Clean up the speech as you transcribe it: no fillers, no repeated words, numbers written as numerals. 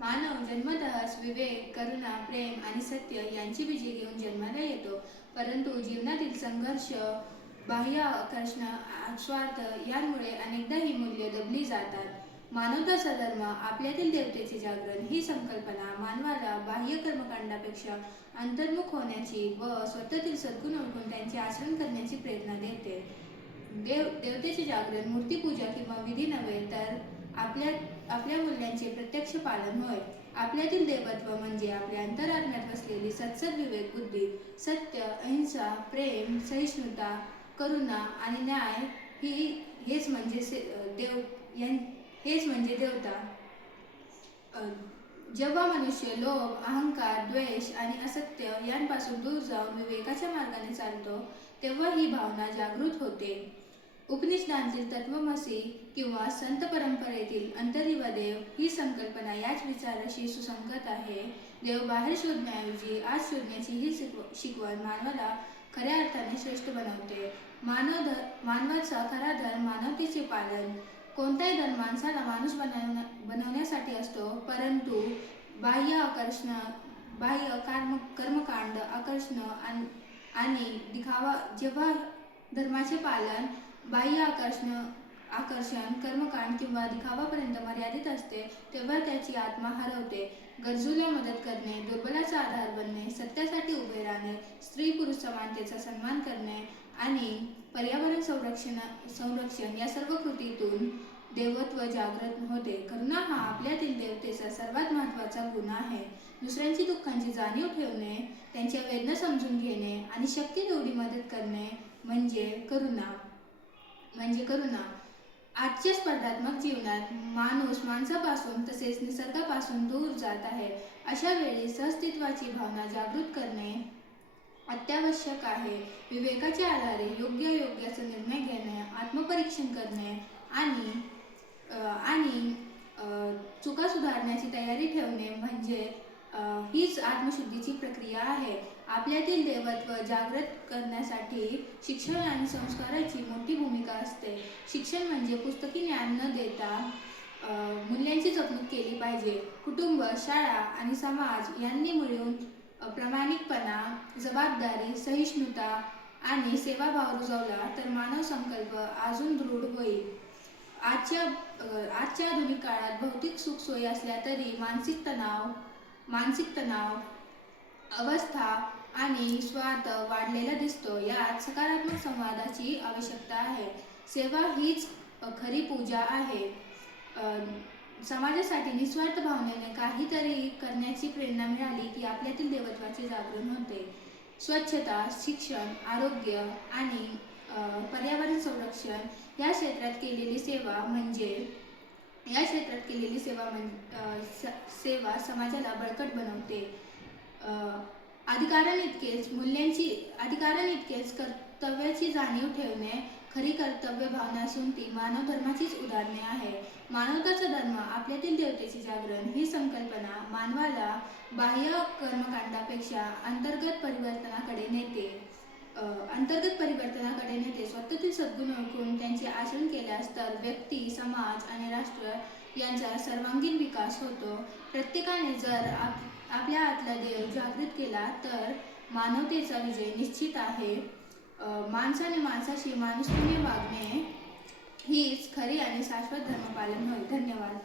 मानव जन्मतःच विवेक, करुणा, प्रेम आणि सत्य यांची बीजे घेऊन जन्माला येतो. परंतु जीवनातील संघर्ष, बाह्य आकर्षण, स्वार्थ यांमुळे अनेकदा ही मूल्ये दबली जातात. मानवताचा धर्म, आपल्यातील देवतेचे जागरण ही संकल्पना मानवाला बाह्य कर्मकांडापेक्षा अंतर्मुख होण्याची व स्वतःतील सद्गुण ओळखून त्यांचे आचरण करण्याची प्रेरणा देते. देवतेचे जागरण मूर्तीपूजा किंवा विधी नव्हे, तर आपल्या मूल्यांचे प्रत्यक्ष पालन होय. आपल्यातील देवत्व म्हणजे आपल्या अंतरात्म्यात वसलेली सत्सद विवेक बुद्धी, सत्य, अहिंसा, प्रेम, सहिष्णुता, करुणा आणि न्याय हेच म्हणजे देवता. जेव्हा मनुष्य लोभ, अहंकार, द्वेष आणि असत्य यांपासून दूर जाऊन विवेकाच्या मार्गाने चालतो, तेव्हा ही भावना जागृत होते. उपनिषदांतील तत्त्वमसी किंवा संत परंपरेतील अंतर्देव ही संकल्पना याच विचाराशी सुसंगत आहे. देव बाहेर शोधण्याऐवजी आत शोधण्याची ही शिकवण मानवाला खऱ्या अर्थाने श्रेष्ठ बनवते. मानवाचा खरा धर्म मानवतेचे पालन. कोणताही धर्म माणसाला माणूस बनवण्यासाठी असतो, परंतु बाह्य कर्मकांड, आकर्षण आणि दिखावा जेव्हा धर्माचे पालन बाह्य आकर्षण, कर्मकांड किंवा दिखावापर्यंत मर्यादित असते, तेव्हा त्याची आत्मा हरवते. गरजूला मदत करणे, दुर्बलाचा आधार बनणे, सत्यासाठी उभे राहणे, स्त्री पुरुष समानतेचा सन्मान करणे आणि पर्यावरण संरक्षण या सर्व कृतीतून देवत्व जागृत होते. करुणा हा आपल्यातील देवतेचा सर्वात महत्त्वाचा गुण आहे. दुसऱ्यांची दुःखांची जाणीव ठेवणे, त्यांच्या वेदना समजून घेणे आणि शक्य तेवढी मदत करणे म्हणजे करुणा. आजच्या स्पर्धात्मक जीवनात माणूस माणसापासून तसेच निसर्गापासून दूर जात आहे. अशा वेळी सहस्तित्वाची भावना जागृत करणे अत्यावश्यक आहे. विवेकाच्या आधारे योग्याचा निर्णय घेणे, आत्मपरीक्षण करणे आणि चुका सुधारण्याची तयारी ठेवणे म्हणजे हीच आत्मशुद्धीची प्रक्रिया आहे. आपल्यातील देवत्व जागृत करण्यासाठी शिक्षण आणि संस्काराची मोठी भूमिका असते. शिक्षण म्हणजे पुस्तकी ज्ञान न देता मूल्यांची जपणूक केली पाहिजे. कुटुंब, शाळा आणि समाज यांनी मिळून प्रामाणिकपणा, जबाबदारी, सहिष्णुता आणि सेवाभाव रुजवला तर मानव संकल्प अजून दृढ होईल. आजच्या आधुनिक काळात भौतिक सुखसोयी असल्या तरी मानसिक तणाव, अवस्था आणि स्वार्थ वाढलेला दिसतो. यात सकारात्मक संवादाची आवश्यकता आहे. सेवा हीच खरी पूजा आहे. समाजासाठी निस्वार्थ भावनेने काहीतरी करण्याची प्रेरणा मिळाली की आपल्यातील देवत्वाचे जागरण होते. स्वच्छता, शिक्षण, आरोग्य आणि पर्यावरण संरक्षण या क्षेत्रात केलेली सेवा समाजाला बळकट बनवते. अधिकारांइतकेच कर्तव्याची जाणीव ठेवणे खरी कर्तव्य भावना असून ती मानव धर्माचीच उदाहरणे आहे. मानवताचा धर्म, आपल्यातील देवतेचे जागरण ही संकल्पना मानवाला बाह्य कर्मकांडापेक्षा अंतर्गत परिवर्तनाकडे नेते. स्वतःतील सद्गुण ओळखून त्यांचे आचरण केल्यास तर व्यक्ती, समाज आणि राष्ट्र यांचा सर्वांगीण विकास होतो. प्रत्येकाने जर आपल्या आतला देव जागृत केला तर मानवतेचा विजय निश्चित आहे. माणसाने माणसाशी माणुसकीने वागणे हीच खरी आणि शाश्वत धर्मपालन होय. धन्यवाद.